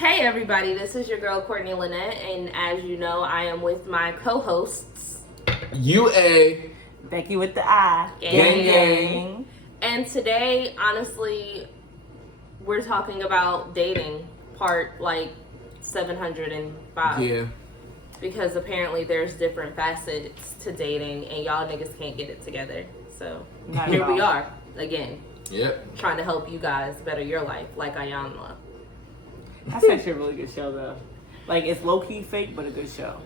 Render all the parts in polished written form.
Hey everybody, this is your girl Courtney Lynette, and as you know, I am with my co-hosts UA Becki with the I. Gang. And today, honestly, we're talking about dating part 705. Yeah. Because apparently there's different facets to dating, and y'all niggas can't get it together. So here we are again. Yep. Trying to help you guys better your life, like Ayanla. That's actually a really good show, though. Like, it's low-key fake, but a good show.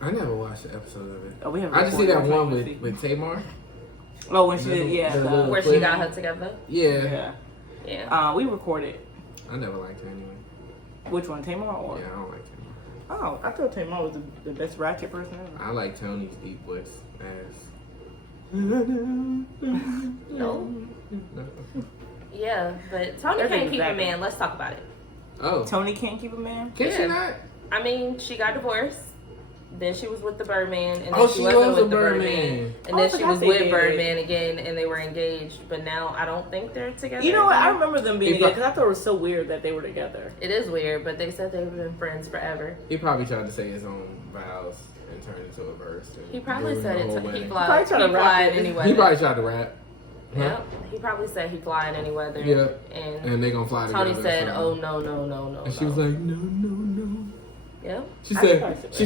I never watched an episode of it. Oh, we have. I just see that one with Tamar. Oh, when she did, where she got her together. Yeah. We recorded. I never liked her anyway. Which one, Tamar or? Yeah, I don't like Tamar. Oh, I thought Tamar was the best ratchet person ever. I like Tony's deep voice as. No. Yeah, but Tony can't keep a man. Let's talk about it. Oh. Tony can't keep a man? Can she not? I mean, she got divorced. Then she was with the Birdman, and then Oh, she she wasn't was with a the Birdman. And then she was with Birdman again, and they were engaged. But now I don't think they're together. You know what? I remember them being together because I thought it was so weird that they were together. It is weird, but they said they've been friends forever. He probably tried to say his own vows and turn it into a verse. He probably said it. He flying anyway. He probably tried to rap. Yeah, he probably said he flying any weather. Yeah, and they gonna fly together. Tony said, "Oh no." And she was like, "No." Yeah. She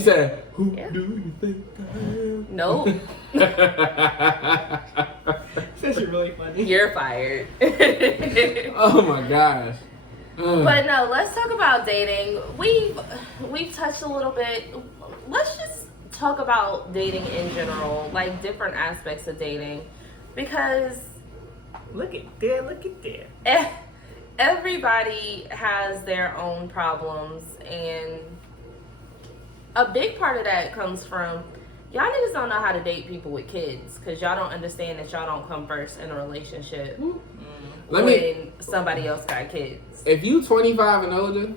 said, "Who do you think I am?" No. That's really funny. You're fired. Oh my gosh. But no, let's talk about dating. We've touched a little bit. Let's just talk about dating in general, like different aspects of dating, because look at there. Everybody has their own problems, and a big part of that comes from y'all niggas don't know how to date people with kids because y'all don't understand that y'all don't come first in a relationship when somebody else got kids. If you 25 and older,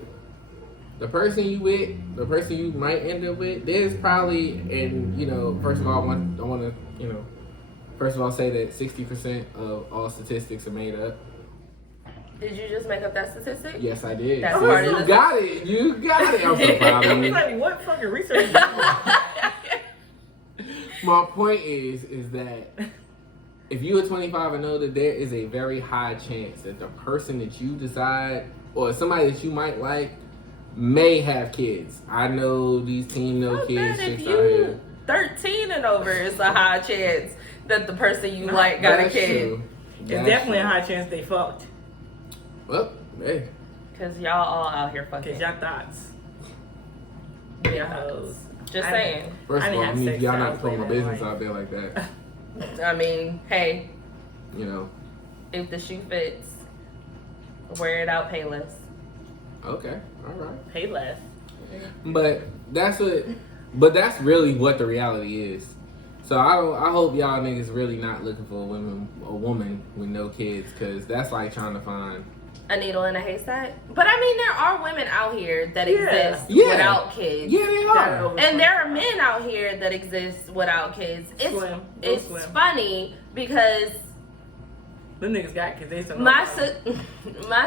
the person you with, the person you might end up with, there's probably, and first of all, I want to, first of all say that 60% of all statistics are made up. Did you just make up that statistic? Yes, I did. That's part of You got it. I'm so proud of you. Like, what fucking research? My point is that if you are 25 and older, there is a very high chance that the person that you decide or somebody that you might like may have kids. I know these teen kids if chicks out here. 13 and over, it's a high chance that the person you like got a kid. True. It's definitely a high chance they fucked. Well, hey. Because y'all all out here fucking. Because y'all thoughts. Just saying. First of all, I need y'all not to put my business out there like that. I mean, hey. If the shoe fits, wear it out, pay less. Okay, all right. Pay less. But that's really what the reality is. So I hope y'all niggas really not looking for a woman with no kids, because that's like trying to find a needle in a haystack. But I mean, there are women out here that exist without kids. Yeah, they are. And there are men out here that exist without kids. It's funny because them niggas got kids. My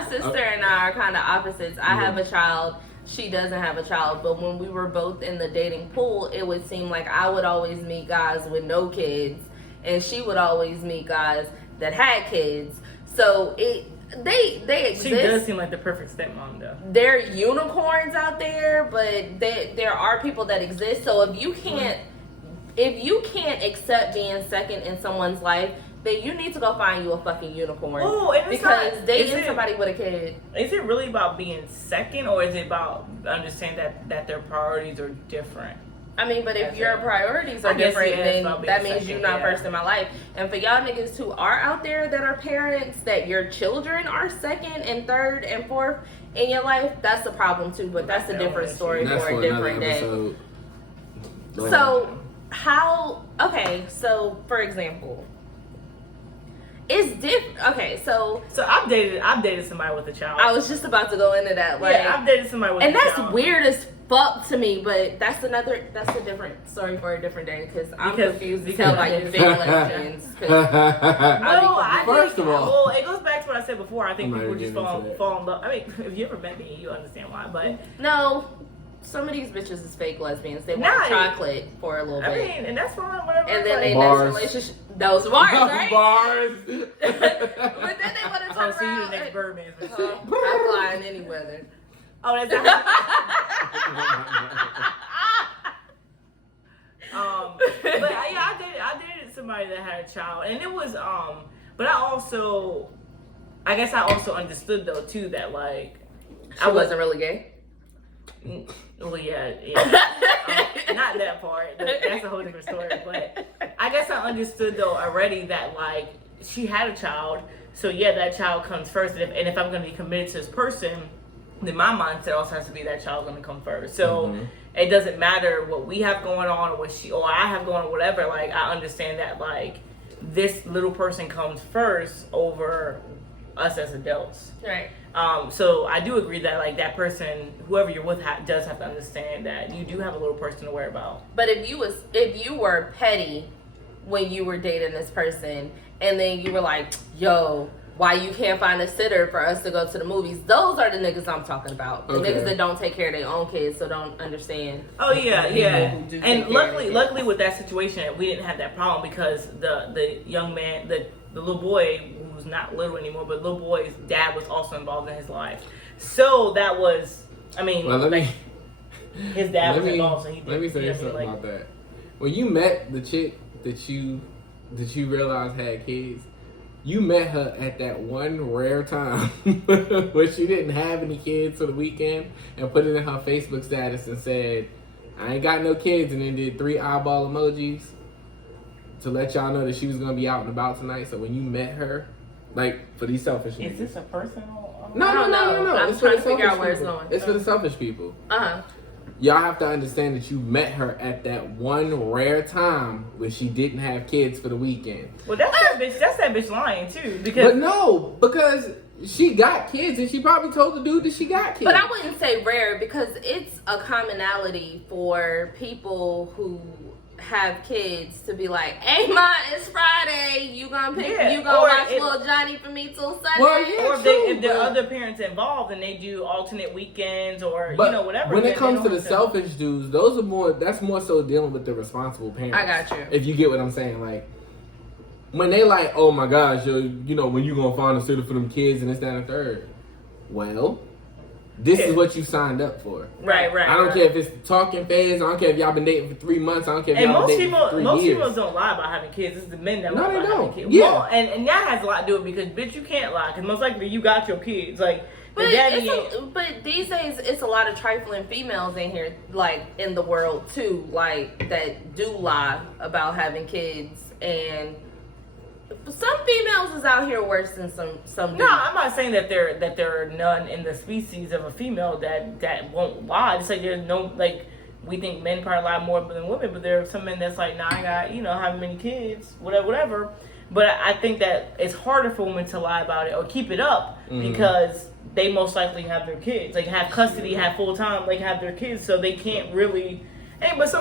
sister and I are kind of opposites. I have a child. She doesn't have a child. But when we were both in the dating pool, it would seem like I would always meet guys with no kids, and she would always meet guys that had kids. So they exist. She does seem like the perfect stepmom, though. There are unicorns out there, but there are people that exist. So if you can't accept being second in someone's life, then you need to go find you a fucking unicorn. Oh, and because dating somebody with a kid. Is it really about being second, or is it about understanding that their priorities are different? I mean, but if your priorities are different, then that means you're not first in my life. And for y'all niggas who are out there that are parents, that your children are second and third and fourth in your life, that's a problem too. But that's a different story for a different day. So so for example, it's different. Okay, so I've dated somebody with a child. I was just about to go into that. I've dated somebody with a child. And that's weird as fuck to me, but that's a different story for a different day because I'm confused as hell about you fake lesbians. First of all, well, it goes back to what I said before. I think people just fall in love. I mean, if you ever met me, you understand why. But no, some of these bitches is fake lesbians. They want chocolate for a little bit. I mean, and that's fine. Whatever. And then they bars. next relationship, those bars, right? Bars. But then they want to turn so you around. the next Birdman. I'm flying any weather. Oh, that's but yeah, I dated somebody that had a child, and it was but I guess I also understood though too that like I wasn't really gay. Well, yeah. Not that part. That's a whole different story. But I guess I understood though already that like she had a child, so yeah, that child comes first, and if I'm gonna be committed to this person, then my mindset also has to be that child's gonna come first. So it doesn't matter what we have going on or what I have going on, whatever. Like I understand that like this little person comes first over us as adults. Right. So I do agree that like that person, whoever you're with, does have to understand that you do have a little person to worry about. But if you were petty when you were dating this person, and then you were like, yo, why you can't find a sitter for us to go to the movies? Those are the niggas I'm talking about. The niggas that don't take care of their own kids, so don't understand. Oh yeah, yeah. And luckily with that situation, we didn't have that problem because the young man, the little boy who's not little anymore, but little boy's dad was also involved in his life. So that was, I mean, his dad was involved. So he did, let me say something about that. When you met the chick that you realized had kids, you met her at that one rare time where she didn't have any kids for the weekend and put it in her Facebook status and said, I ain't got no kids, and then did 3 eyeball emojis to let y'all know that she was going to be out and about tonight. So when you met her, like, for these selfish people. Is this a personal? No. I'm trying to figure out where it's going. It's for the selfish people. Uh-huh. Y'all have to understand that you met her at that one rare time when she didn't have kids for the weekend. Well, that's that bitch lying too. Because she got kids and she probably told the dude that she got kids. But I wouldn't say rare because it's a commonality for people who have kids to be like, hey ma, it's Friday, you gonna watch little Johnny for me till Sunday. Well, yeah, or if there are other parents involved and they do alternate weekends or whatever. When it comes to the selfish dudes, that's more so dealing with the responsible parents. I got you. If you get what I'm saying, like when they like, oh my gosh, when you gonna find a sitter for them kids and this, that, and the third. Well, this is what you signed up for. Right. I don't care if it's talking phase. I don't care if y'all been dating for 3 months. I don't care if y'all been dating for 3 years. Most people don't lie about having kids. It's the men that lie about having kids. Yeah. Well, and that has a lot to do with it because, bitch, you can't lie. Because most likely you got your kids. Like, but these days, it's a lot of trifling females in here, like, in the world, too, like, that do lie about having kids. And some females is out here worse than some dudes. No, I'm not saying that there are none in the species of a female that won't lie. It's like there's no, like, we think men probably lie more than women, but there are some men that's like, nah, I got, how many kids, whatever. But I think that it's harder for women to lie about it or keep it up because they most likely have their kids, like have custody, have full time, like have their kids, so they can't really. Hey, but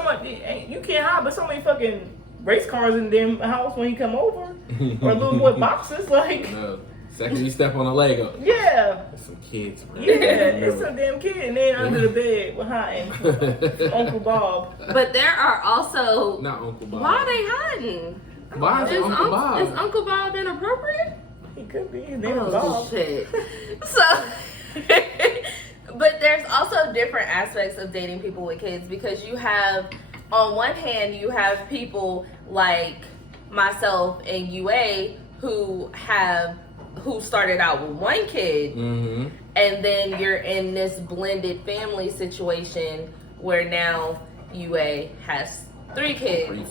you can't hide, but somebody fucking race cars in the damn house when he come over, or little boy boxes, like. No. Second you step on a Lego. Yeah. There's some kids. Bro. Yeah, it's some damn kid, and then under the bed with hiding. Uncle Bob. But there are also. Not Uncle Bob. Why are they hiding? Why is Uncle Bob? Is Uncle Bob inappropriate? He could be. His name is Bob. Shit. So. But there's also different aspects of dating people with kids because you have. On one hand, you have people like myself and UA who started out with one kid, and then you're in this blended family situation where now UA has 3 kids,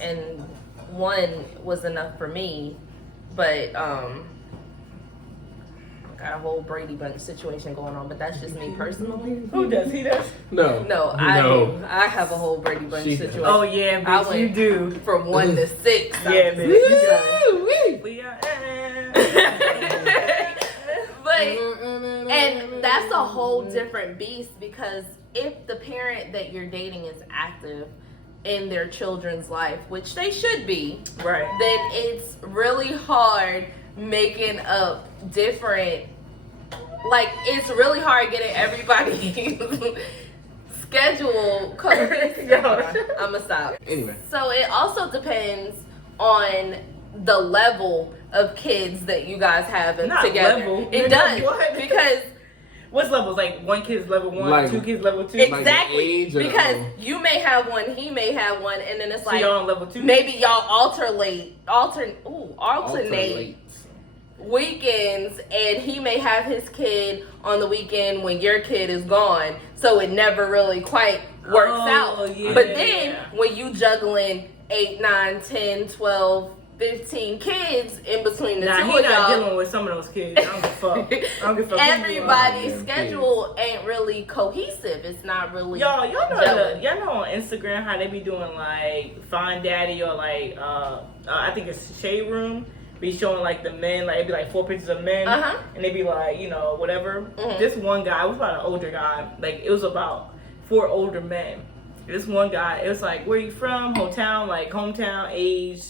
and one was enough for me, but got a whole Brady Bunch situation going on, but that's just me personally. Who does? He does? No. I have a whole Brady Bunch situation. Oh yeah, bitch, you do. From 1 to 6. Yeah, bitch. But and that's a whole different beast because if the parent that you're dating is active in their children's life, which they should be, right, then it's really hard making up different, like, it's really hard getting everybody schedule cohesive. I'ma stop. Anyway. So it also depends on the level of kids that you guys have together. Level. It does. What? Because what's levels? Like one kid's level 1, like, 2 kids level 2. Exactly. Like because you may have one, he may have one, and then it's so like y'all on level 2. Maybe y'all alternate weekends, and he may have his kid on the weekend when your kid is gone, so it never really quite works out. Yeah. But then when you juggling 8, 9, 10, 12, 15 kids in between the two of y'all. He's not dealing with some of those kids. I don't give a fuck. Everybody's schedule ain't really cohesive. It's not really. Y'all know on Instagram how they be doing like Find Daddy or like I think it's Shade Room. Be showing like the men, like it'd be like 4 pictures of men, and they'd be like, you know, whatever. This one guy, it was about an older guy. Like it was about 4 older men. This one guy, it was like, where you from? Hometown, age,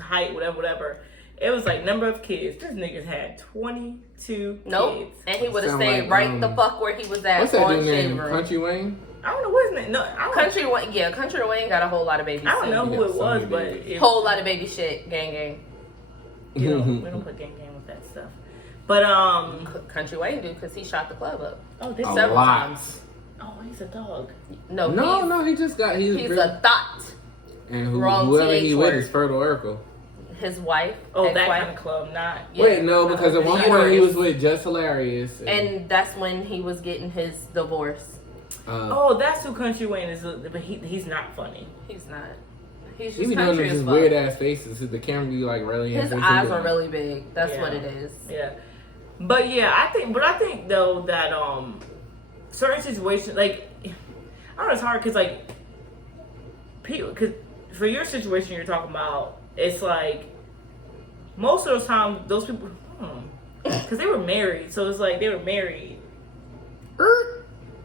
height, whatever. It was like number of kids. This niggas had 22 kids. And he would have stayed the fuck where he was at. What's that dude named? Country Wayne? I don't know what's his name. No, Country Wayne got a whole lot of babies. I don't know who it was, but whole lot of baby shit. Gang. We don't put gang with that stuff. But Country Wayne do because he shot the club up. Oh, this several times. Oh, he's a dog. No, he just got. He's a thought. And whoever he with is fertile Urkel. His wife. Oh, that kind of club, not. Wait, no, because at one point he was with Just Hilarious, and that's when he was getting his divorce. That's who Country Wayne is, but he's not funny. He's not. He's just he be doing these weird ass faces. The camera be like really. His eyes are really big. That's what it is. Yeah, but I think though that certain situations, like, I don't know, it's hard because like people, because for your situation you're talking about, it's like most of those times those people, because they were married, so it's like they were married.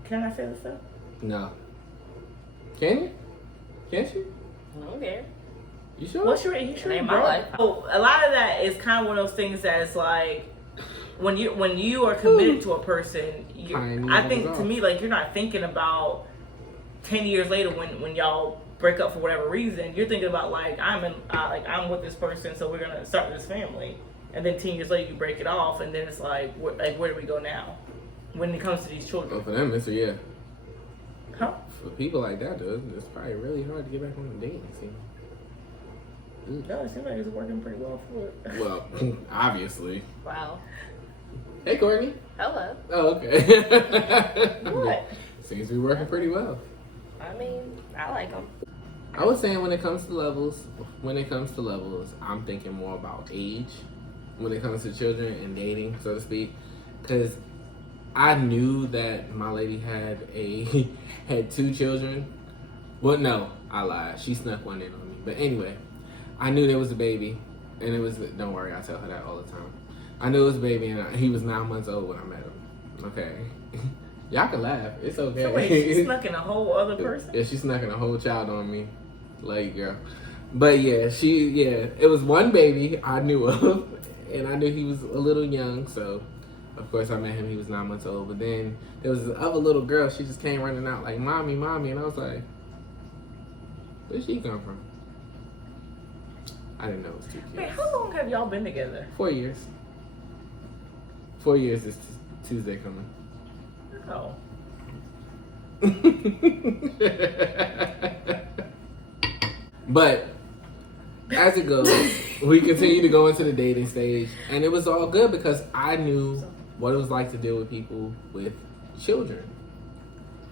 Can I say this stuff? No. Can you? Can't you? Okay. You sure? What's your age? In my life. Oh, a lot of that is kind of one of those things that is like when you are committed to a person. I think to me, like, you're not thinking about 10 years later when y'all break up for whatever reason. You're thinking about like I'm with this person, so we're gonna start this family. And then 10 years later you break it off, and then it's like where do we go now? When it comes to these children. Well, for them, it's Huh? For people like that, though, it's probably really hard to get back on the dating scene. No, it seems like it's working pretty well for it. Well, obviously. Wow. Hey, Courtney. Hello. Oh, okay. What? Seems to be working pretty well. I mean, I like them. I was saying when it comes to levels, I'm thinking more about age. When it comes to children and dating, so to speak, because I knew that my lady had 2 children. Well, no, I lied. She snuck one in on me. But anyway, I knew there was a baby, and it was. Don't worry, I tell her that all the time. I knew it was a baby, and he was 9 months old when I met him. Okay, y'all can laugh. It's okay. So wait, she snuck in a whole other person? Yeah, she snuck in a whole child on me. Love you, girl. But yeah, it was one baby I knew of, and I knew he was a little young, so. Of course, I met him. He was 9 months old. But then there was this other little girl. She just came running out like, "Mommy, mommy," and I was like, "Where'd she come from?" I didn't know it was 2 kids. Wait, how long have y'all been together? 4 years. 4 years this Tuesday coming. Oh. But as it goes, we continue to go into the dating stage, and it was all good because I knew what it was like to deal with people with children.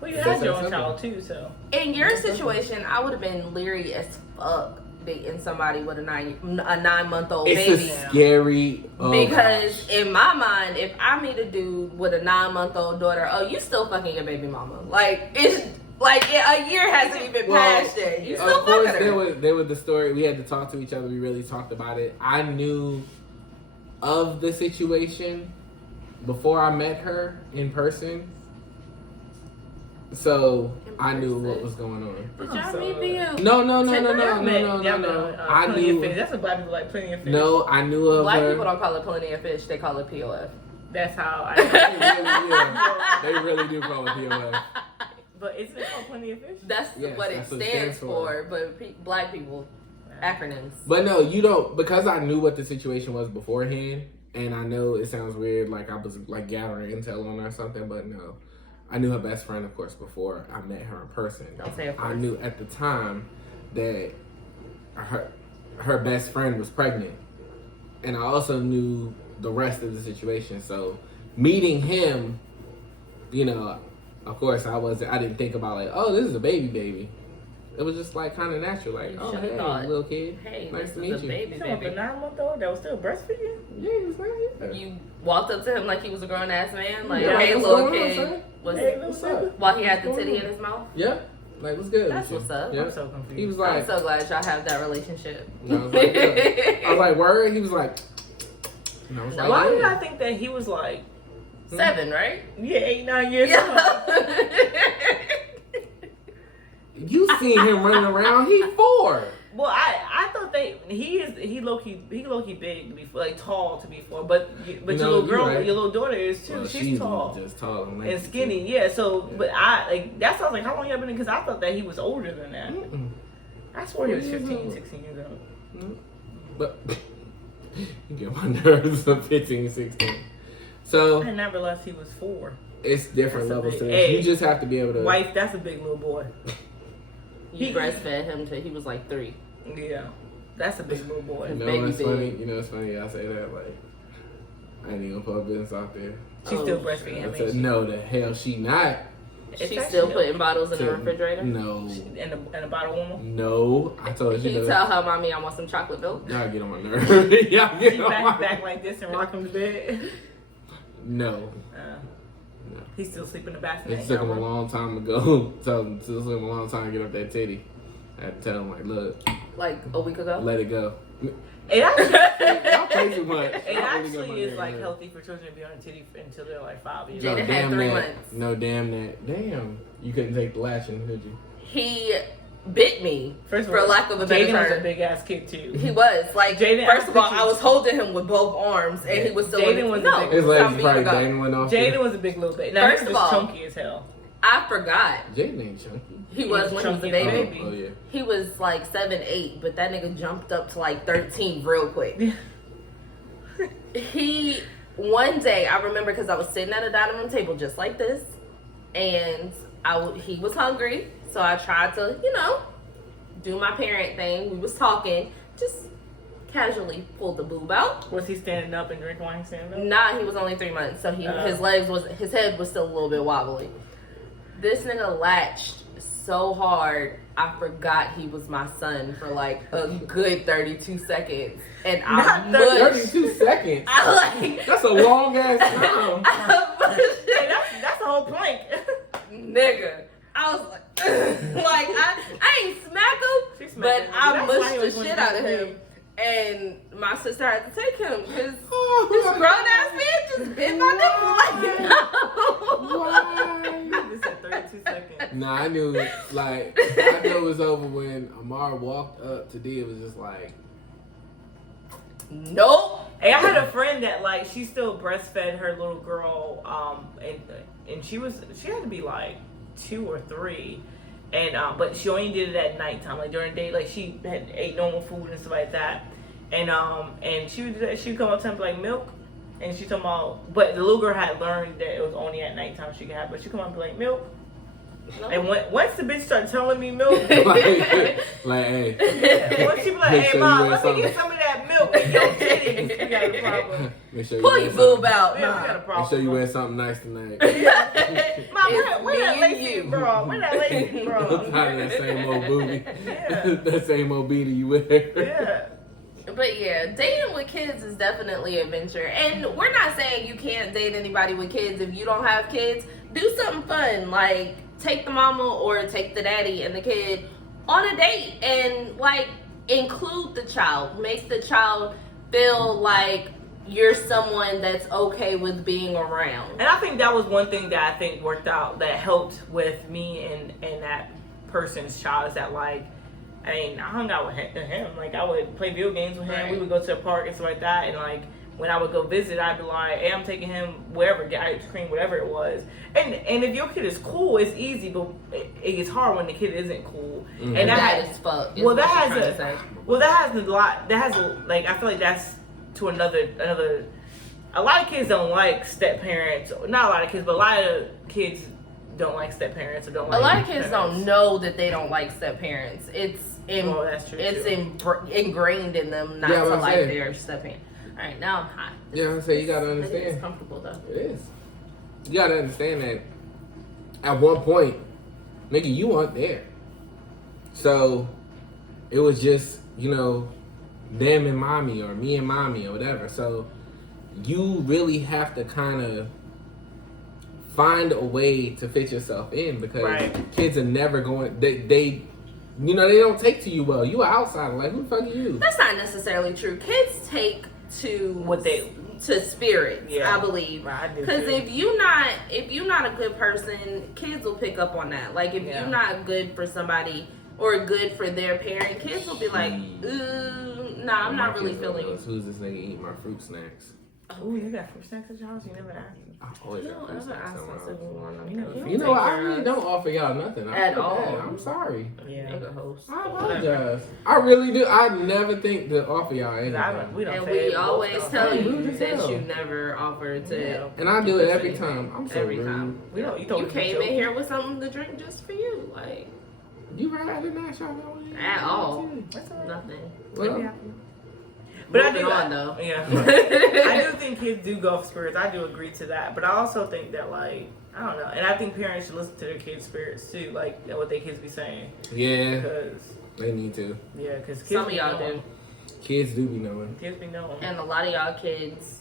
Well, you had your own child too, so. In your situation, I would have been leery as fuck dating somebody with a 9-month-old baby. It's a scary. Because in my mind, if I meet a dude with a 9-month-old daughter, you still fucking your baby mama. Like, it's like a year hasn't even passed yet. You still fucking her. There was the story. We had to talk to each other. We really talked about it. I knew of the situation before I met her in person. So I knew what was going on. Did y'all meet via? No. I Plenty of knew. Fish. That's what black people like, Plenty of Fish. No, I knew of Black her. people don't call it Plenty of Fish. They call it POF. That's how I They really do call it POF. But isn't it called Plenty of Fish? That's what it stands for. But black people, acronyms. But no, you don't, because I knew what the situation was beforehand, and I know it sounds weird, like I was like gathering intel on her or something, but no. I knew her best friend, of course, before I met her in person. Don't say of course. I knew at the time that her best friend was pregnant. And I also knew the rest of the situation. So meeting him, you know, of course I didn't think about like, oh, this is a baby. It was just like kind of natural, like, You oh, should've hey, thought, little kid, hey, nice this to is meet a you. baby. You talking about the 9-month-old that was still breastfeeding? Yeah, he was like, yeah. You walked up to him like he was a grown ass man, like, Yeah, hey, what's little going on, kid. son? What's up? While he had the titty in his mouth. Yeah, like what's good? That's what's up. Yeah. I'm so confused. He was I'm like, so glad y'all have that relationship. I was like, yeah. I was like, word. He was like, and I was like, Why did yeah. I think that he was like 7, right? 8, 9 years old? Yeah. You seen him running around? He 4. Well, I thought he low key big to be like tall to be 4, but your little girl, right. your little daughter is too. Well, she's tall, just tall and skinny. Yeah. So, but I like that's why I was like, how long y'all been in? Because I thought that he was older than that. Mm-mm. I swore he was 40 years 15, old. 16 years old. Mm. But you get my nerves of 15, 16. So I did not realize he was 4. it's different That's a levels big- to this. hey. You just have to be able to. Wife, that's a big little boy. You breastfed him till he was like 3. Yeah, that's a big little boy. You know baby what's big. funny? You know what's funny? I say that like I ain't even gonna put business out there. She's still breastfeeding I him. said, ain't she? no, the hell she not. She's It's still actually- putting bottles in the refrigerator. No, And a bottle warmer. no. I told Can you. you tell her, mommy, I want some chocolate milk? Y'all get on my nerves. Y'all get She on my back like this and rock him to bed. No. He's still sleeping in the bathroom. It took him a long time ago. It took him a long time to get up that titty. I had to tell him, like, look, Like a week ago? let it go. It actually, Y'all play too much. it actually is like healthy for children to be on a titty until they're like 5 years Jada old. had damn 3 that. months. No, damn that. Damn. You couldn't take the lashing, could you? He bit me, First of for all, lack of a better Jaden was a term. big ass kid too. He was. Like, Jaden, first of all, I I was holding him with both arms, and he was still Jaden was a no, big- His stop legs being probably a god. dangling off. Jaden was a big little baby. Now, First he of was all- chunky as hell. I forgot. Jaden ain't chunky. He was when he was a chunky baby. Oh, yeah. He was like 7, 8, but that nigga jumped up to like 13 real quick. He, one day, I remember because I was sitting at a dining room table just like this, and he was hungry, so I tried to, do my parent thing. We was talking, just casually pulled the boob out. Was he standing up and drinking wine standing up? Nah, he was only 3 months, so his head was still a little bit wobbly. This nigga latched so hard, I forgot he was my son for like a good 32 seconds. And I Not mushed. 32 seconds. I That's a long ass time. Hey, that's the whole plank. Nigga. I was like, I ain't smack She him, smacked but him. I That's why mushed he the was shit going out of to him. And my sister had to take him because this grown ass man just bit my nipple. Why? This at 32 seconds. Nah, I knew it. Like, I knew it was over when Amar walked up to D. It was just like, Nope. Hey, I had a friend that like she still breastfed her little girl, and she had to be like 2 or 3, and but she only did it at nighttime, like during the day, like she had ate normal food and stuff like that, and she would do that. She would come up to him like milk, and she talking about, but the little girl had learned that it was only at nighttime she could have, but she come up and be like milk. No. And once the bitch started telling me milk, like, hey. once she be like, Make hey sure you mom, wear let me something. get some of that milk in your titties. We got a problem. Make sure you Pull wear your something. boob out. Yeah, we got a problem. Make sure you wear something nice tonight. Mom, It's where that me and lacy you. bra? Where that lacy I'm bra? tired of that same old booty. Yeah. That same old beater you wear. Yeah. But yeah, dating with kids is definitely an adventure. And we're not saying you can't date anybody with kids. If you don't have kids, do something fun. Like, take the mama or take the daddy and the kid on a date. And, like, include the child. Make the child feel like you're someone that's okay with being around. And I think that was one thing that I think worked out, that helped with me and that person's child, is that, like, I mean, I hung out with him. Like, I would play video games with him. Right. We would go to the park and stuff like that. And, like, when I would go visit, I'd be like, hey, I'm taking him wherever, get ice cream, whatever it was. And if your kid is cool, it's easy, but it gets hard when the kid isn't cool. Mm-hmm. And that is fuck. Well, that has a lot. That has a, like, I feel like that's to another. A lot of kids don't like step parents. Not a lot of kids, but a lot of kids don't like step parents or don't like. A lot of kids don't know that they don't like step parents. That's true. It's ingrained in them not to like their step parents. All right, now I'm hot. Yeah, so you gotta understand. It's comfortable though. It is. You gotta understand that at one point, nigga, you weren't there. So it was just, you know, them and mommy or me and mommy or whatever. So you really have to kind of find a way to fit yourself in, because kids are never going. They you know, they don't take to you well. You an outsider. Like, who the fuck are you? That's not necessarily true. Kids take to spirits, I believe. Because if you're not a good person, kids will pick up on that. Like, if you're not good for somebody or good for their parent, kids will be like, nah, I'm not really feeling you. Who's this nigga eating my fruit snacks? Oh, you got fruit snacks at your house? You never asked me. I always got fruit snacks around. You know, I really don't offer y'all nothing. At all. I'm sorry. Yeah. I apologize. I really do. I never think to offer y'all anything. We always tell you that you never offer to. And I do it every time. I'm so rude. Time. You came in here with something to drink just for you. Like, you right? I didn't ask y'all no at all. Nothing. Well, but I do on though. Yeah. I do think kids do go off spirits. I do agree to that. But I also think that, like, I don't know. And I think parents should listen to their kids' spirits too, like what their kids be saying. Yeah. Because they need to. Yeah, because kids. Some of y'all do. Kids do be knowing. Kids be knowing. And a lot of y'all kids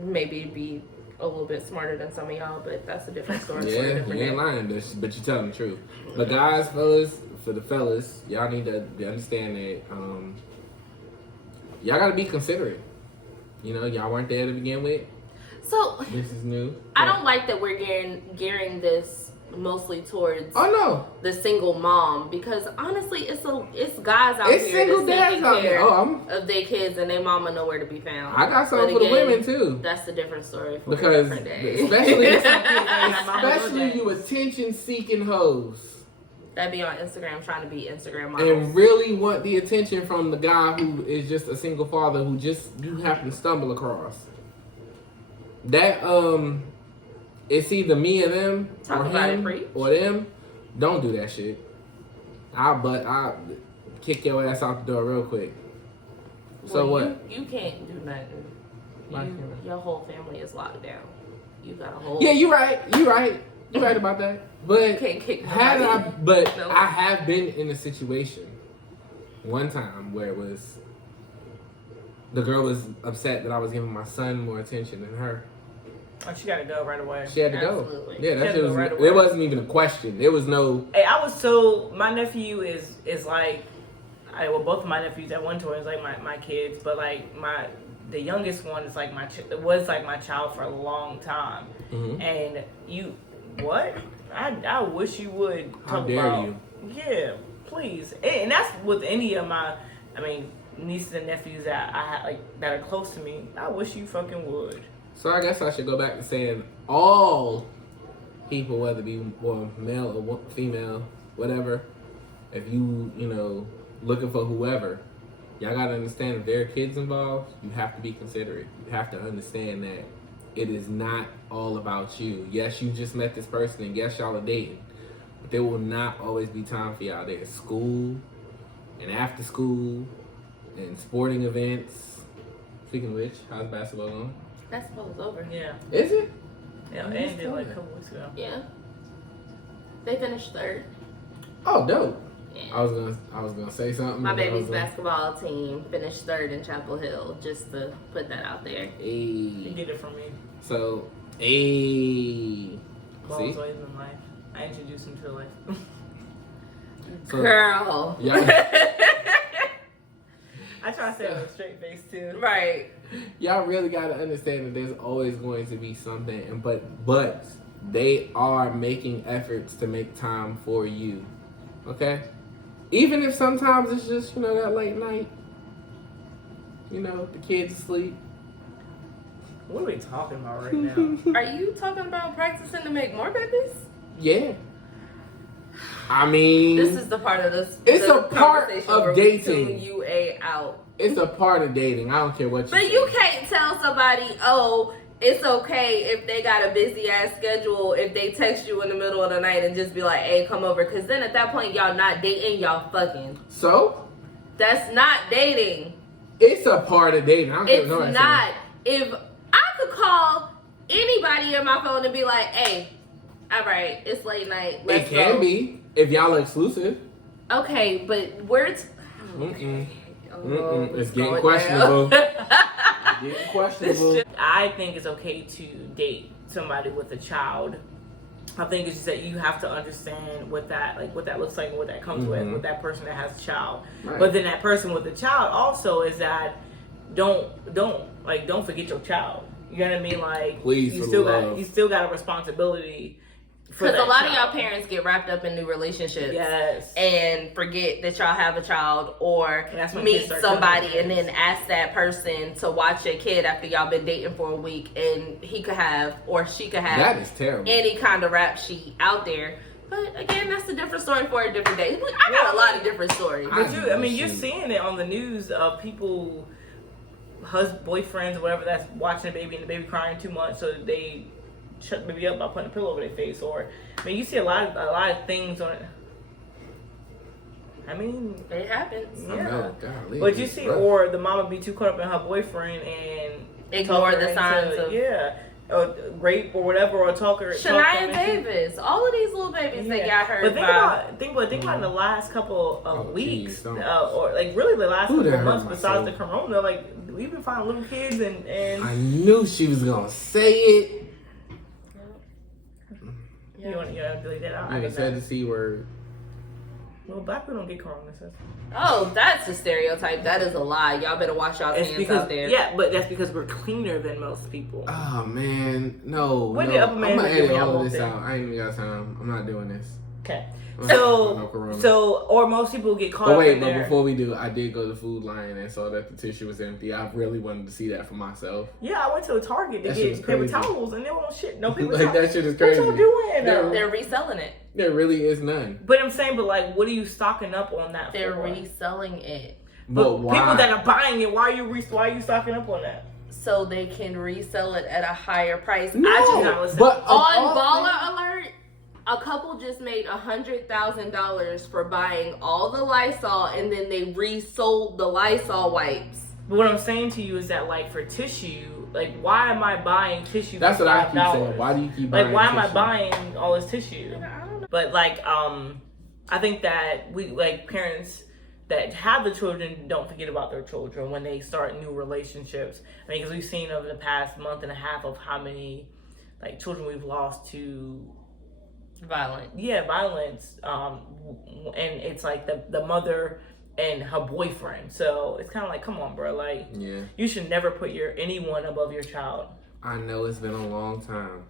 maybe be a little bit smarter than some of y'all, but that's a different story. Yeah, you ain't lying, but you telling the truth. But guys, for the fellas, y'all need to understand that y'all gotta be considerate. You know, y'all weren't there to begin with. So this is new. I don't like that we're gearing this mostly towards the single mom, because honestly, it's guys out here single that's taking care of their kids and their mama nowhere to be found. I got something for the women too. That's a different story for because a different day. especially you attention seeking hoes that be on Instagram trying to be Instagram models and really want the attention from the guy who is just a single father who just you happen to stumble across. That it's either me or them, Talk or about him, it, or them. Don't do that shit. I'll kick your ass out the door real quick. So what? You can't do nothing. Your whole family is locked down. You got a whole. Yeah, you're right. You're right about that. But you can't kick I have been in a situation one time where it was the girl was upset that I was giving my son more attention than her. Oh, she got to go right away. She had to Absolutely. go. Yeah, that shit was. It wasn't even a question. There was no. Hey, my nephew is like, both of my nephews at one point is like my kids, but like the youngest one is like was like my child for a long time. Mm-hmm. And what? I wish you would talk How dare about. You? Yeah, please. And that's with any of my, nieces and nephews that I have, like, that are close to me. I wish you fucking would. So I guess I should go back to saying all people, whether it be male or female, whatever, if you looking for whoever, y'all gotta understand if there are kids involved, you have to be considerate. You have to understand that it is not all about you. Yes, you just met this person and yes, y'all are dating, but there will not always be time for y'all. There's school and after school and sporting events. Speaking of which, how's basketball going? Basketball is over. Yeah. Is it? Yeah, it ended like a couple weeks ago. Yeah. They finished third. Oh, dope. Yeah. I was gonna say something. My baby's basketball team finished third in Chapel Hill, just to put that out there. Hey. You get it from me. So, hey. Ball's always in life. I introduced him to life. Girl. Yeah. I I try to say it with a straight face too. Right. Y'all really gotta understand that there's always going to be something, but they are making efforts to make time for you. Okay? Even if sometimes it's just, that late night. The kids asleep. What are we talking about right now? Are you talking about practicing to make more babies? Yeah. I mean, this is the part of this. It's a part of dating. Tune you out. It's a part of dating. I don't care what you But say. you can't tell somebody, oh, it's okay if they got a busy ass schedule, if they text you in the middle of the night and just be like, hey, come over. Because then at that point, y'all not dating, y'all fucking. So? That's not dating. It's a part of dating. I don't care It's what not. If I could call anybody in my phone and be like, hey, all right, it's late night. Let's it can go. be if y'all are exclusive. Okay, but words. It's getting questionable. Getting questionable. I think it's okay to date somebody with a child. I think it's just that you have to understand what that looks like and what that comes with that person that has a child. Right. But then that person with a child also is that don't forget your child. You know what I mean? Like, please, you still got a responsibility. Because a lot of y'all parents get wrapped up in new relationships, yes, and forget that y'all have a child, or meet somebody and then ask that person to watch your kid after y'all been dating for a week, and he could have or she could have that is terrible. Any kind of rap sheet out there. But again, that's a different story for a different day. I got a lot of different stories. But you're seeing it on the news of people, boyfriends or whatever, that's watching a baby and the baby crying too much, so they shut the baby up by putting a pillow over their face. Or you see a lot of things on it. I mean, it happens. Yeah. Golly, but you see, or the mama be too caught up in her boyfriend and ignore the signs of or rape or whatever, or Shania Davis, all of these little babies that got hurt. But think about in the last couple of weeks, or like really the last couple of months, besides the corona, like we've been finding little kids and I knew she was gonna say it. You want to delete that out? I said the C word. Well, black people don't get corona, sis. Oh, that's a stereotype. That is a lie. Y'all better wash y'all's hands out there. Yeah, but that's because we're cleaner than most people. Oh man, no. What the upper man? I'm gonna edit all of this out. I ain't even got time. I'm not doing this. Okay. Or most people get caught up in there. But before we do, I did go to Food Lion and saw that the tissue was empty. I really wanted to see that for myself. Yeah, I went to a Target to get paper towels and there was shit. No paper towels. That shit is crazy. What y'all doing? They're reselling it. There really is none. But I'm saying, what are you stocking up on that They're for? reselling it. But why? People that are buying it, why are you stocking up on that? So they can resell it at a higher price. No, but on Baller Alert, a couple just made $100,000 for buying all the Lysol, and then they resold the Lysol wipes. But what I'm saying to you is that, like, for tissue, like, why am I buying tissue? That's for what I $5? keep saying. Why do you keep buying like? Why tissue? am I buying all this tissue? I don't know. But like, I think that we, like, parents that have the children, don't forget about their children when they start new relationships. I mean, because we've seen over the past month and a half of how many, like, children we've lost to violence. Yeah, violence. And it's like the mother and her boyfriend. So it's kind of like, come on, bro. Like, you should never put anyone above your child. I know it's been a long time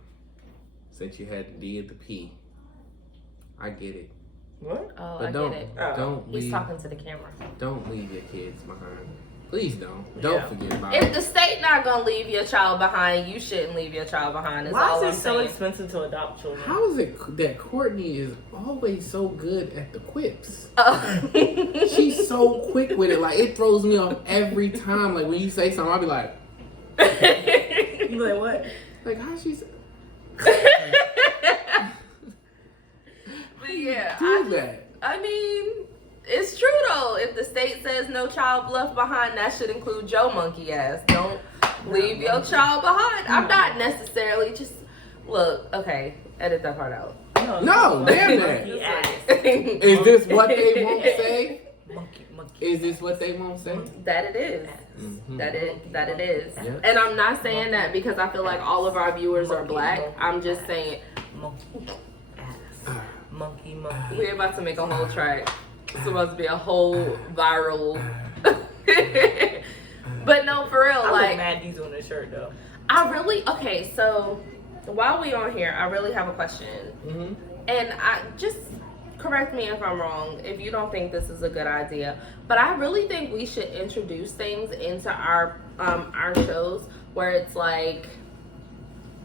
since you had the D and the P. I get it. What? Oh, but I get it. Don't He's leave, talking to the camera. Don't leave your kids behind. Please don't. Don't forget about it. it. If the state not gonna leave your child behind, you shouldn't leave your child behind. Why is it so expensive to adopt children? How is it that Courtney is always so good at the quips? She's so quick with it. Like, it throws me off every time. Like, when you say something, I'll be like... You be like, what? Like, how she's... But yeah, I mean, it's true though. If the state says no child left behind, that should include your monkey ass. Don't leave your child behind. I'm not necessarily just look. Okay, edit that part out. No, damn that. Is this what they won't say? Monkey. Is this what they won't say? That it is. Mm-hmm. That it is. Yeah. And I'm not saying that because I feel like all of our viewers are black. I'm just saying. Monkey. We're about to make a whole track. It's supposed to be a whole viral. But no, for real, I like look mad Diesel on this shirt though. okay, so while we on here, I really have a question. Mm-hmm. And I just correct me if I'm wrong if you don't think this is a good idea, but I really think we should introduce things into our shows where it's like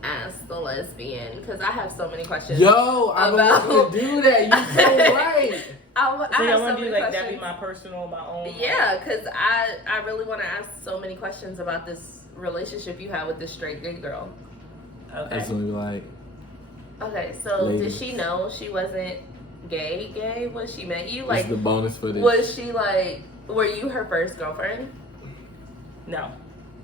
Ask the Lesbian, because I have so many questions. Yo, I was going to do that. You're so right. I So have you want so to do many like that questions. be my personal, my own? Yeah, because I really want to ask so many questions about this relationship you had with this straight gay girl. Okay. It's going to be like, Okay, so Ladies. did she know she wasn't gay when she met you? this Like, is the bonus for this. was she like, were you her first girlfriend? No,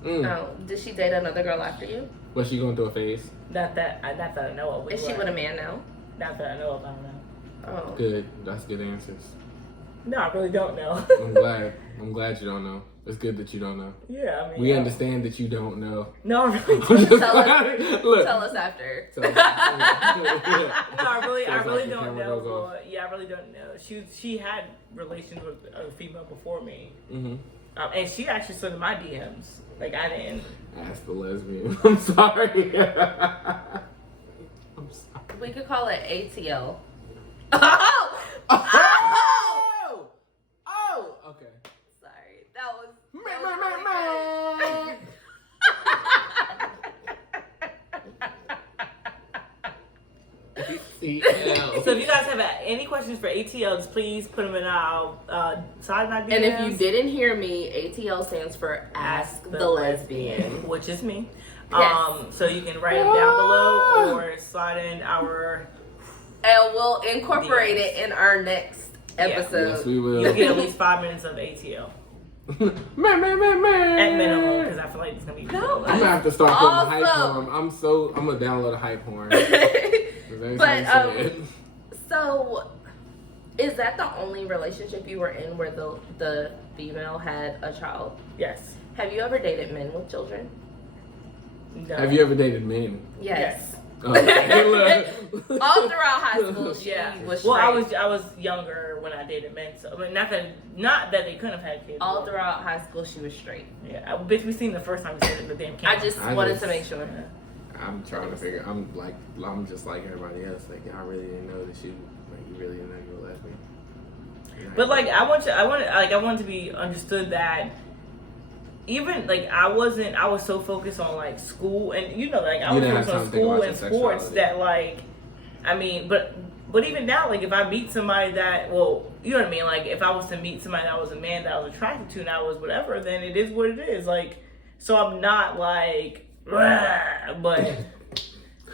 No. Did she date another girl after you? Was she going through a phase? not that I know of. Is she with a man now? Not that I know of. I don't know. Oh. Good. That's good answers. No, I really don't know. I'm glad. I'm glad you don't know. It's good that you don't know. Yeah, I mean. We understand that you don't know. No, I really I'm don't. just Tell us- like, look. Tell us after. Tell us. No, I really Sounds like the don't camera know. goes off. Yeah, I really don't know. She had relations with a female before me, Mm-hmm. and she actually slid in my DMs. Like I didn't. Ask the Lesbian. I'm sorry. I'm sorry. We could call it ATL. Oh! Oh! Okay. Sorry. That was. ATL. So if you guys have any questions for ATL, just please put them in our side of my DMs. And if you didn't hear me, ATL stands for Ask the Lesbian. which is me. Yes. So you can write it down below or slide in our. And we'll incorporate it in our next episode. Yes, we will. You'll get at least 5 minutes of ATL Man. at minimum, because I feel like it's gonna be. No, I'm gonna have to start putting the hype Also- horn. I'm gonna download a hype horn. But so is that the only relationship you were in where the female had a child? Yes. Have you ever dated men with children? No. Have you ever dated men? Yes. Oh, look. All throughout high school, she Yeah. was Well, straight. I was younger when I dated men, so I mean, not that they couldn't have had kids. All throughout high school, she was straight. Yeah, bitch, we seen the first time we said it, the damn I camera. just I wanted just- to make sure. I'm trying to figure. I'm just like everybody else. Like I really didn't know that you really didn't know you were lesbian. But like I want to be understood that even like I was so focused on like school and like I You was didn't have focused on time to think school about and your sports sexuality. that like I mean but even now like if I meet somebody that you know what I mean, like if I was to meet somebody that was a man that I was attracted to and I was whatever, then it is what it is. Like so I'm not like but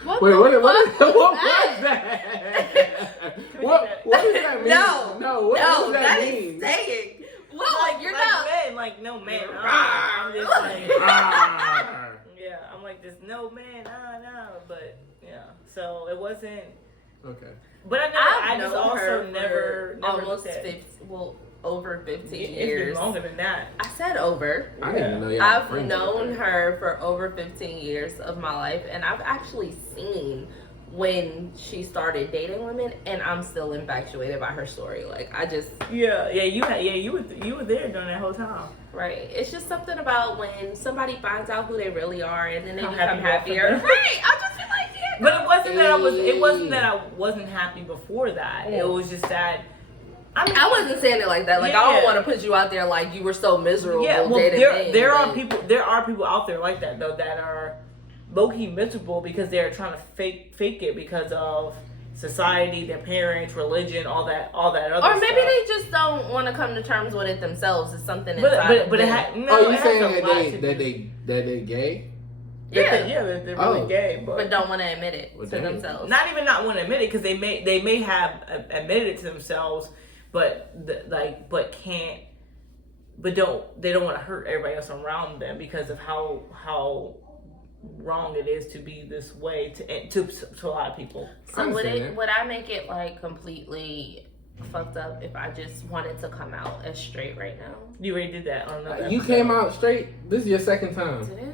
What Wait, the what fuck was that? that? What does that mean? No, what does that that is mean? saying. Well, like you're not. men, like no man. I'm just like Ah. yeah, I'm like this no man, no, but yeah. So it wasn't. Okay. But I just known also her never almost said, 15, over 15 It's years. been longer than that. I said over. I didn't even know y'all were I've friends known with her for over 15 years of my life, and I've actually seen when she started dating women, and I'm still infatuated by her story. Like I just You were there during that whole time. right. It's just something about when somebody finds out who they really are, and then they How become happy you happier. are for them. Right. I just feel like yeah. But it wasn't that I wasn't happy before that. It was just that I wasn't saying it like that. Like I Yeah. don't want to put you out there like you were so miserable. yeah, well dating men, there are but- people out there like that though that are low-key miserable because they're trying to fake it because of society, their parents, religion, all that other Or stuff. maybe they just don't want to come to terms with it themselves. It's something inside but of it them. had no. Oh, you it has saying a that lot they to that do- they gay? they're really Oh. gay, but don't want to admit it Well, to dang. themselves. not even not want to admit it because they may have admitted it to themselves, but they don't want to hurt everybody else around them because of how wrong it is to be this way to a lot of people. So would understand that. would I make it like completely fucked up if I just wanted to come out as straight right now? You already did that on another You episode. came out straight. This is your second time. Did I?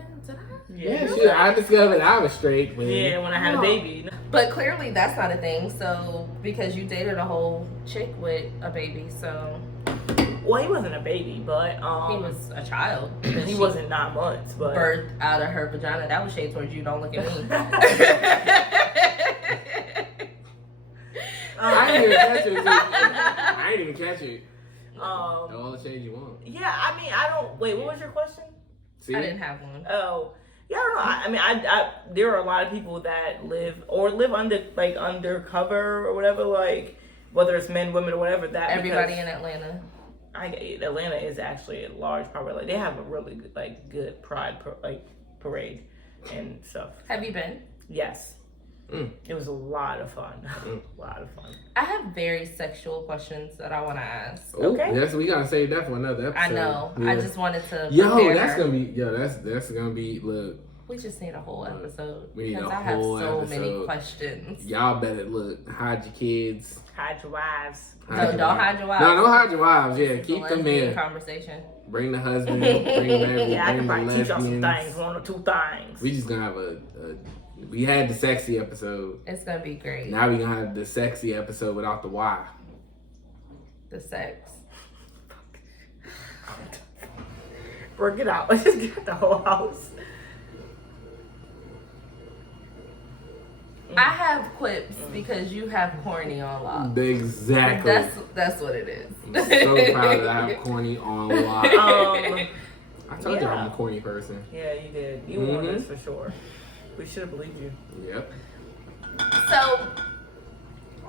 Yeah, shit, I discovered I was straight when. Yeah, when I had a No. baby. But clearly that's not a thing. So because you dated a whole chick with a baby, so Well, he wasn't a baby, but He was a child. he wasn't 9 months, but Birthed out of her vagina. That was shade towards you. Don't look at me. I didn't even catch it. I didn't even catch it. All the shade you want. Yeah, I mean, I don't. Wait, what was your question? See? I didn't have one. Oh, yeah, I don't know. I mean, I there are a lot of people that live undercover or whatever, like whether it's men, women, or whatever. That Everybody in Atlanta. Atlanta is actually a large part. Like they have a really good pride parade and stuff. Have you been? Yes. It was a lot of fun. A lot of fun. I have very sexual questions that I want to ask. Okay. Yes, we gotta save that for another episode. I know. Yeah. I just wanted to. That's gonna be. Look. We just need a whole episode We need because a I have whole so episode. many questions. Y'all better hide your kids. Hide your wives. Don't hide your wives. No, don't hide your wives. Yeah, It's keep a them lesbian in. Conversation. Bring the husband. Bring the Yeah, I can probably teach y'all some lesbians. things. 1 or 2 things. We just gonna have we had the sexy episode. It's gonna be great. Now we gonna have the sexy episode without the Y. The sex. Bro, get out. Let's just get out the whole house. I have quips because you have corny on lock. Exactly. That's what it is. I'm so proud that I have corny on lock. I told you I'm a corny person. Yeah, you did. You won this for sure. We should have believed you. Yep. So,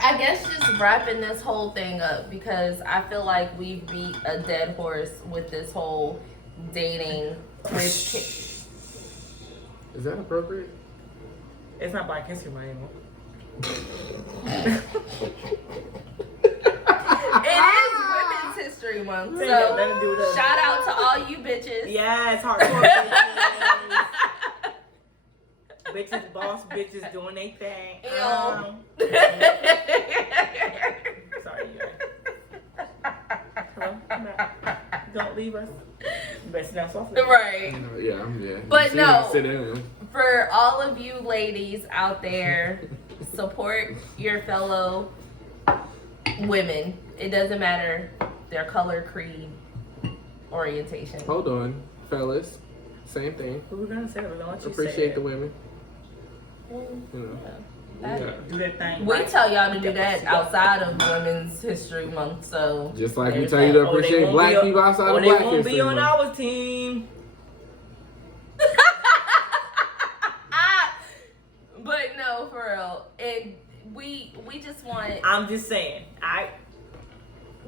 I guess just wrapping this whole thing up because I feel like we beat a dead horse with this whole dating with. Is that appropriate? It's not Black History Month anymore. It is Women's History Month, so shout out to all you bitches. Yes, hardcore bitches. Bitches, boss bitches doing their thing. Sorry, you guys. Hello? I'm back. Don't leave us. You better sit down softly. Right. Yeah. But no. Sit down. For all of you ladies out there, support your fellow women. It doesn't matter their color, creed, orientation. Hold on, fellas. Same thing. What we're gonna say? We're gonna let you Appreciate say the women. You know. Do that thing. We tell y'all to do that outside of Women's History Month, so just like we tell you to appreciate black people outside of Black History Month. They won't be on our team. But no, for real, we just want. I'm just saying,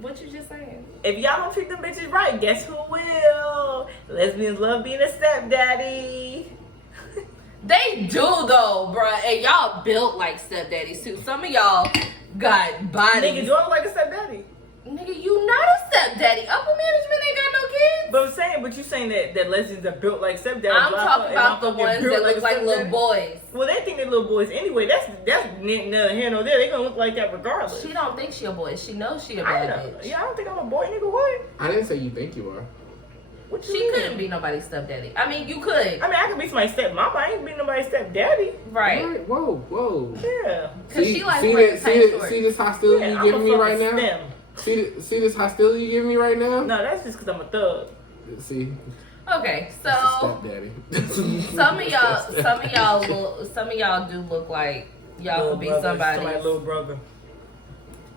What you just saying? If y'all don't treat them bitches right, guess who will? Lesbians love being a stepdaddy. They do though, bruh. And y'all built like stepdaddies too. Some of y'all got bodies. Nigga, do I look like a stepdaddy? Nigga, you not a stepdaddy. Upper management ain't got no kids. But you saying that lesbians are built like stepdaddies. I'm talking about the ones that look like little boys. Well, they think they're little boys anyway. That's neither here nor there. They gonna look like that regardless. She don't think she a boy. She knows she a I bad know. bitch. Yeah, I don't think I'm a boy, nigga. What? I didn't say you think you are. What you She mean? couldn't be nobody's stepdaddy. I mean, you could. I mean, I could be somebody's stepmama. I ain't be nobody's stepdaddy. Right. Whoa. Yeah. Because she likes wearing tight shorts. See this hostility you giving me right now? See this hostility you giving me right now? No, that's just because I'm a thug. See. Okay, so stepdaddy. some of y'all do look like y'all could be somebody's little brother.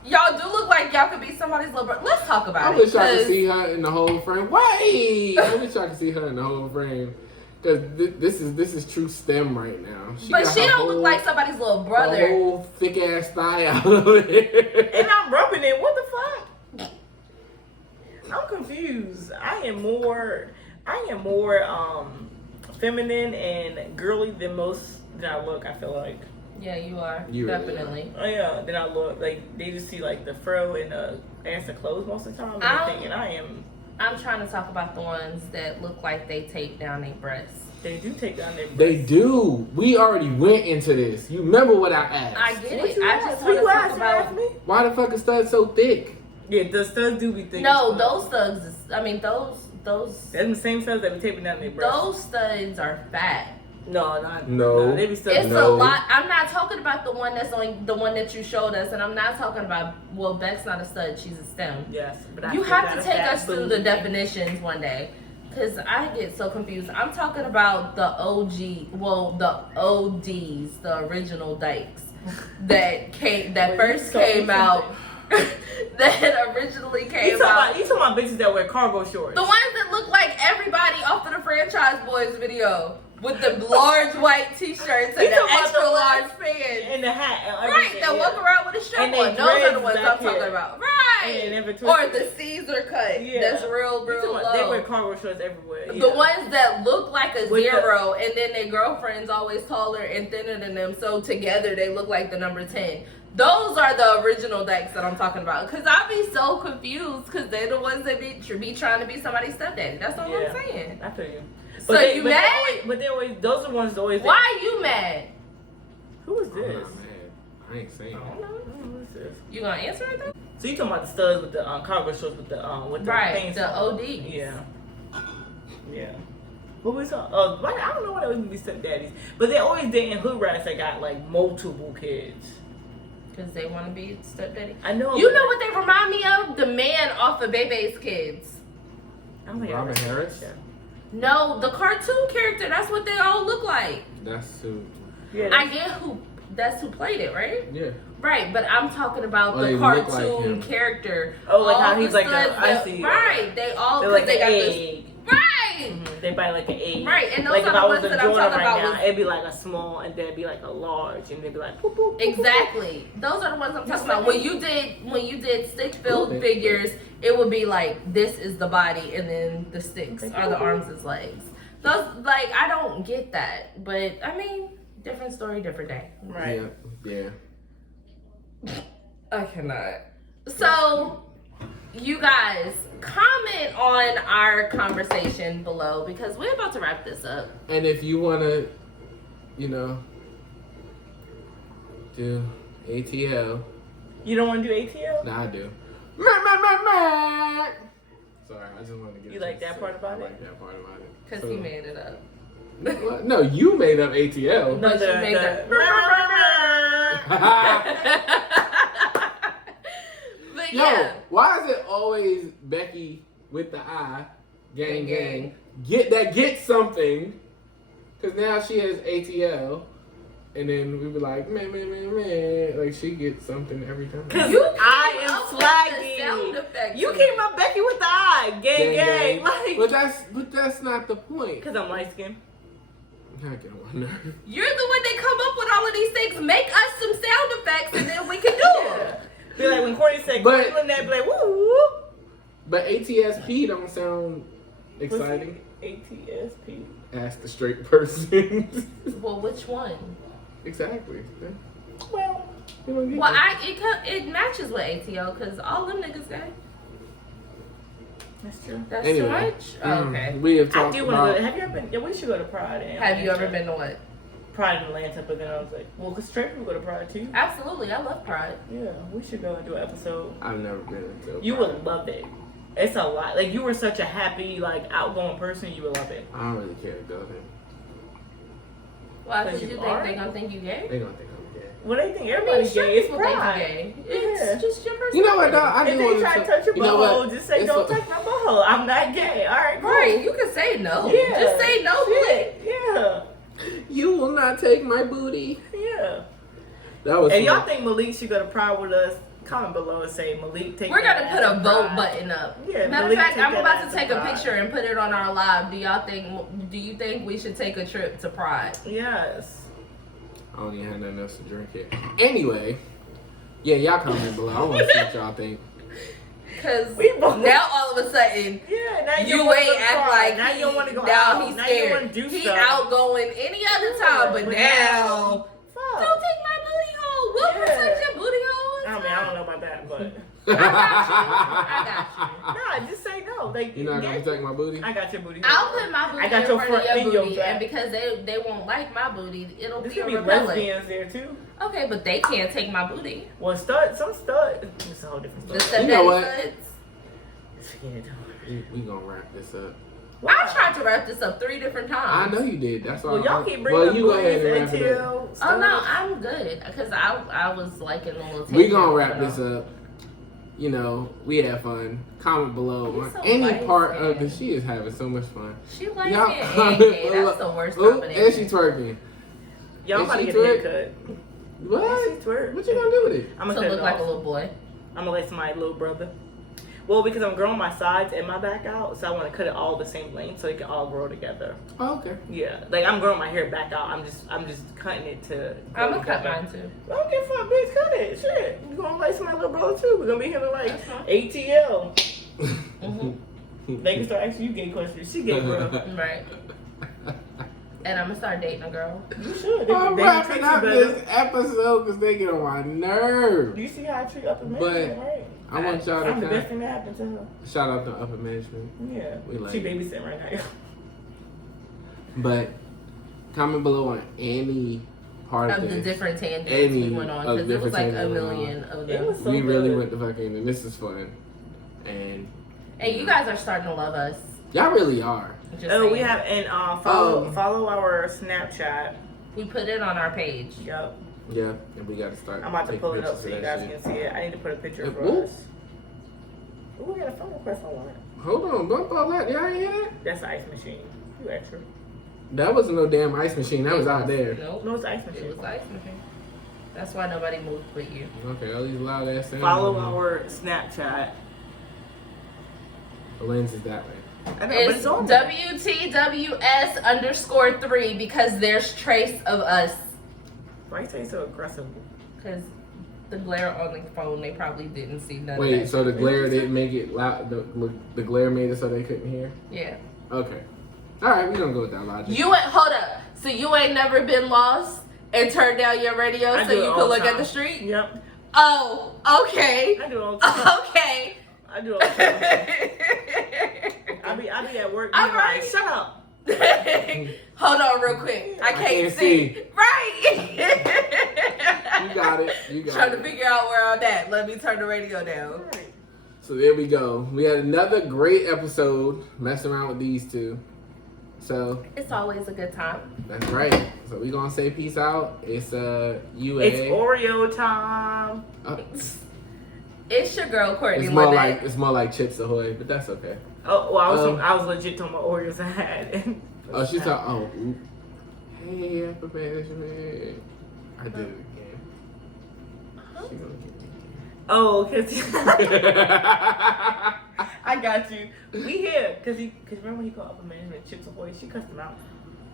Y'all do look like y'all could be somebody's little brother. Let's talk about I it. wish I could see her in the whole frame. Wait! I wish I could see her in the whole frame. Because this is true STEM right now. She don't look like somebody's little brother. A whole thick ass thigh out over there. And I'm rubbing it. What the fuck? I'm confused. I am more feminine and girly than I look, I feel like. Yeah, you are. You definitely. Oh yeah, then I look like they just see like the fro and the ass and clothes most of the time. And they're thinking I am. I'm trying to talk about the ones that look like they tape down their breasts. They do take down their breasts. They do. We already went into this. You remember what I asked? I get What it. you I asked? just What want to you talk about. me? Why the fuck is stud so thick? Yeah, the studs do be thick. No, those studs. Those. They're the same studs that be taping down their breasts. Those studs are fat. No. They be stuck. It's No. a lot. I'm not talking about the one that's on the one that you showed us, and I'm not talking about. Well, Beck's not a stud; she's a STEM. Yes, but You have to take us through the definitions one day, because I get so confused. I'm talking about the OG, well, the ODs, the original dykes that first came out. That originally came out. You talking about bitches that wear cargo shorts? The ones that look like everybody off of the Franchise Boys video. With the large white t-shirts and the extra large pants. And the hat. And right, that walk around with a shirt on. Those are the ones I'm talking about. Right. Or the Caesar cut. Yeah. That's real low. They wear cargo shorts everywhere. The ones that look like a zero and then their girlfriend's always taller and thinner than them. So together they look like the number 10. Those are the original dykes that I'm talking about. Because I be so confused because they're the ones that be trying to be somebody's stepdaddy. That's all I'm saying. I feel you. So you mad? They always, those are the ones that always. Why are you mad? Who is this? I'm not mad. I ain't saying that. Who is this? You gonna answer it though? So you talking about the studs with the cargo shorts with the things? The OD. Yeah. What was I don't know why they would be stepdaddies, but they always dating hood rats that got like multiple kids. Because they want to be stepdaddy. I know. You know what they remind me of? The man off of Bebe's Kids. I don't think Robin Harris? No, the cartoon character. That's what they all look like. That's who. Yeah, I get that's who played it, right? Yeah. Right, but I'm talking about Oh, the they look cartoon like character. Oh, like all how he's the like studs I see. Right, they all They're like they got an this. egg. Right. Mm-hmm. They buy like an egg. Right, and those like are if the I was ones a that I'm Jordan talking right about. now, it'd be like a small, and then it'd be like a large, and they'd be like boop, boop, boop, Exactly. Those are the ones I'm talking about. When you did stick filled figures, it would be like this is the body, and then the sticks are the arms and legs. Those I don't get that, but I mean, different story, different day. Right. Yeah. I cannot. So, you guys, comment on our conversation below because we're about to wrap this up. And if you want to, do ATL. You don't want to do ATL? Nah, I do. Sorry, I just wanted to get You like that part about I it? like that part about it. Because he made it up. What? No, you made up ATL. No, you made that. But yeah. Why is it always Becki with the I, gang, get something? Because now she has ATL, and then we be like, man, like she gets something every time. Because I am flagging. You came up Becki with the I, gang. Like, but that's not the point. Because I'm light skinned. I'm not getting on nerve. You're the one that come up with all of these things. Make us some sound effects, and then we can do it. Be like when Courtney said Courtney Lynette, be like woo woo. But ATSP don't sound exciting. ATSP. Ask the straight person. Well, which one? Exactly. Well, it matches with ATO because all them niggas gay. That's true. That's anyway, too much. Oh, okay. We have talked I do want to go. Have you ever been? Yeah, we should go to Pride. Have you ever been to what? Pride in Atlanta, but then I was like, well, because straight people go to Pride too. Absolutely, I love Pride. Yeah, we should go and do an episode. I've never been to. You would love it. It's a lot. Like you were such a happy, outgoing person. You would love it. I don't really care to go there. Why? Because you think they're gonna think you gay? They gonna think I'm gay. Well, they think everybody's gay. It's Pride. Gay. It's just your personality. You know what? Though, I if do they try to touch your butthole, just say, "Don't touch my butthole. I'm not gay." All right, cool. Right? You can say no. Yeah. Just say no. Shit. Yeah. You will not take my booty. Yeah. That was. And y'all think Malik should go to Pride with us? Comment below and say Malik take. We're gonna put a vote button up. Yeah. Matter of fact, I'm about to take a picture and put it on our live. Do you think we should take a trip to Pride? Yes. I don't even have nothing else to drink here. Anyway, yeah, y'all comment below. I want to see what y'all think. Cause now all of a sudden, now you ain't act like now you don't want to go now out. He's now scared. You want to do He's stuff. outgoing any other time, but now don't take my booty hole. We'll protect your booty hole. I mean, I don't know about that, but I got you. Nah, just say no. Like you're not gonna protect my booty. I got your booty. I'll put my booty I got in your front of your booty, back. and because they won't like my booty, it'll be There's repellent. lesbians there too. Okay, but they can't take my booty. Well, some stud. It's a whole different story. The You know what? studs. Yeah, We gonna wrap this up. Wow. I tried to wrap this up 3 different times. I know you did. That's all. Well, y'all keep bringing up you go ahead and wrap it up. until. Oh no, I'm good because I was like in a little. We gonna wrap this up. You know, we had fun. Comment below So any light part skin. of the. She is having so much fun. She likes Y'all it comment and gay. below. That's the worst Oh, combination. and she twerking. Y'all Is about to she get a twerk? haircut. What? Yeah, she twerk. What you gonna do with it? I'm to gonna cut look it like off. a little boy. I'm gonna let somebody little brother. Well, because I'm growing my sides and my back out, so I want to cut it all the same length so it can all grow together. Oh, okay. Yeah, like I'm growing my hair back out. I'm just cutting it to. I'm gonna cut together. mine too. I don't give a fuck, bitch. Cut it. Shit. You gonna like my little brother too? We're gonna be here to like That's fine. ATL. Mm-hmm. They can start asking you gay questions. She gay, bro. Right. And I'm gonna start dating a girl. You should. They, I'm they wrapping treat you up better. this episode because they get on my nerves. You see how I treat upper But management, right? I want y'all to I'm the kind best thing that happened to her. shout out to upper management. Yeah. We like She it. babysitting right now. But comment below on any part of Of the this. different tangents Any we went on of because it was like different a tangents we went million of It them. was so We really good. went to fucking, and this is fun. And And you guys are starting to love us. y'all really are. Just Oh, saying. we have and Oh. follow our Snapchat. We put it on our page. Yep. Yeah, and we got to start. I'm about to taking pull it up pictures so of you that guys shit. can see it. I need to put a picture for Ooh. us. Ooh, we got a phone request on it. Hold on, bump all that. Y'all ain't hear that? That's the ice machine. You extra. That wasn't no damn ice machine. That was out there. Nope. No, it's the ice It machine. was the ice machine. That's why nobody moved but you. Okay, all these loud ass sounds. Follow our Snapchat. The lens is that way. I know, but It's it's on there. WTWS_3 because there's trace of us. Why you say so aggressive? Because the glare on the phone, they probably didn't see none of Wait, that. so the glare didn't make it loud? The glare made it so they couldn't hear? Yeah. Okay. All right, we gonna go with that logic. You ain't, hold up. So you ain't never been lost and turned down your radio I so do it you all could the look at time. the street? Yep. Oh, okay. I do it all the time. Okay. I do it all the time. I be at work being All right. like, shut up. Hold on real quick. I can't see. Right. You got it. You got Trying it. to figure out where I'm at. Let me turn the radio down. Right. So there we go. We had another great episode messing around with these two. So It's always a good time. that's right. So we gonna say peace out. It's UA. It's Oreo time. It's your girl Courtney It's Lynette. more like Chips Ahoy, but that's okay. Oh, well, I was legit talking about Oreos I had. Oh, she's talking. Oh, oop. Hey, upper management. I did it again. She gonna get me. Oh, cause I I got you. We here, cause remember when he called upper management Chips Ahoy? She cussed him out,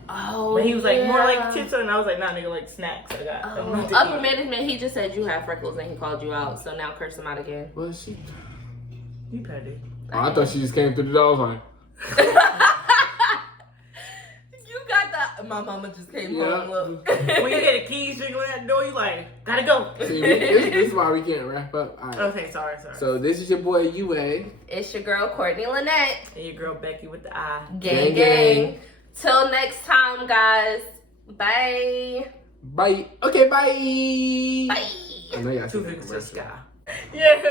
Oh, but he was like more yeah. like chips, and I was like, nah, nigga, like snacks. I got Oh, nothing to upper eat. management, he just said you have freckles and he called you out. So now curse him out again. Well, she. You petty. Oh, I thought she just came through the door. I was like, You got the. My mama just came Yeah. home. Look. When you hear the keys jiggling at the door, you like, gotta go. see, this is why we can't wrap up. All right. Okay, sorry. So this is your boy UA. It's your girl Courtney Lynette. And your girl Becki with the eye. Gang, Gang, gang. Till next time, guys. Bye. Bye. Okay, bye. Bye. I know y'all Two seen that fingers to the commercial. sky. Yeah.